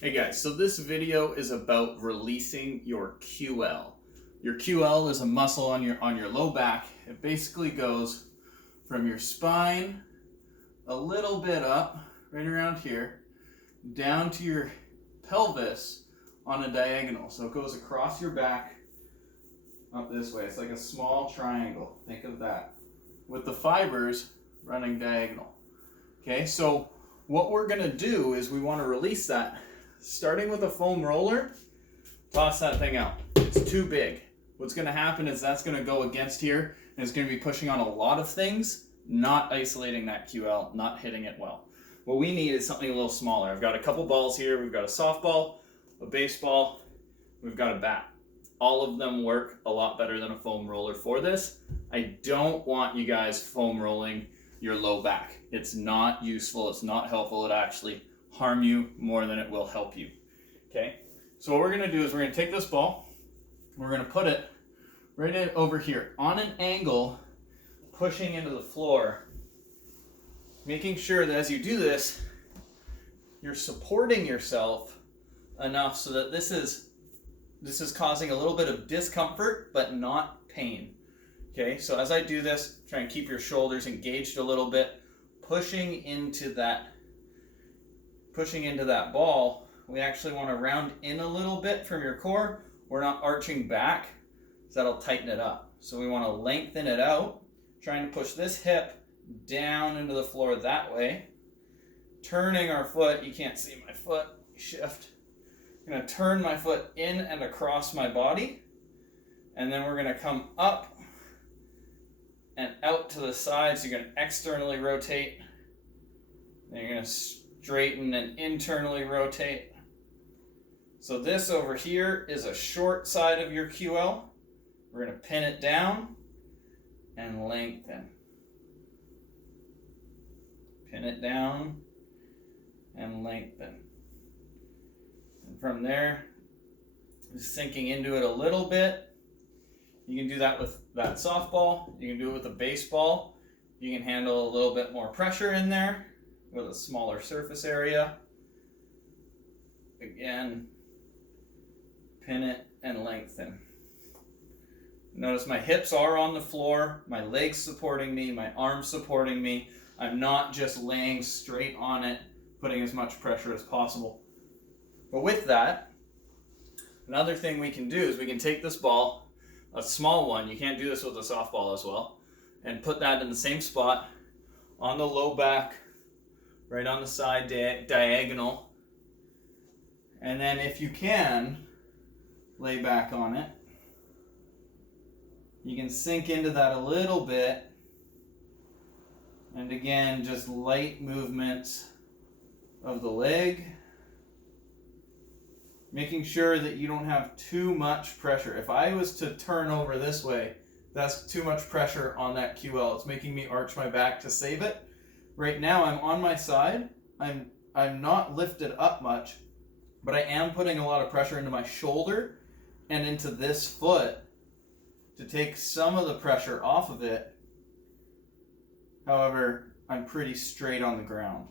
Hey guys, so this video is about releasing your QL. Your QL is a muscle on your low back. It basically goes from your spine a little bit up, right around here, down to your pelvis on a diagonal. So it goes across your back up this way. It's like a small triangle. Think of that. With the fibers running diagonal. Okay, so what we're gonna do is we want to release that. Starting with a foam roller, toss that thing out. It's too big. What's going to happen is that's going to go against here, and it's going to be pushing on a lot of things, not isolating that QL, not hitting it well. What we need is something a little smaller. I've got a couple balls here. We've got a softball, a baseball, we've got a bat. All of them work a lot better than a foam roller for this. I don't want you guys foam rolling your low back. It's not useful. It's not helpful. It actually harm you more than it will help you. Okay, so what we're going to do is we're going to take this ball, we're going to put it right in over here on an angle, pushing into the floor, making sure that as you do this, you're supporting yourself enough so that this is causing a little bit of discomfort but not pain. Okay, so as I do this, try and keep your shoulders engaged a little bit, pushing into that ball. We actually want to round in a little bit from your core. We're not arching back, so that'll tighten it up. So we want to lengthen it out, trying to push this hip down into the floor that way. Turning our foot, you can't see my foot, shift. I'm going to turn my foot in and across my body, and then we're going to come up and out to the side. So you're going to externally rotate, then you're going to straighten and internally rotate. So this over here is a short side of your QL. We're going to pin it down and lengthen. Pin it down and lengthen. And from there, just sinking into it a little bit. You can do that with that softball. You can do it with a baseball. You can handle a little bit more pressure in there with a smaller surface area. Again, pin it and lengthen. Notice my hips are on the floor, my legs supporting me, my arms supporting me. I'm not just laying straight on it, putting as much pressure as possible. But with that, another thing we can do is we can take this ball, a small one, you can't do this with a softball as well, and put that in the same spot on the low back, right on the side diagonal. And then if you can, lay back on it. You can sink into that a little bit. And again, just light movements of the leg. Making sure that you don't have too much pressure. If I was to turn over this way, that's too much pressure on that QL. It's making me arch my back to save it. Right now I'm on my side. I'm not lifted up much, but I am putting a lot of pressure into my shoulder and into this foot to take some of the pressure off of it. However, I'm pretty straight on the ground.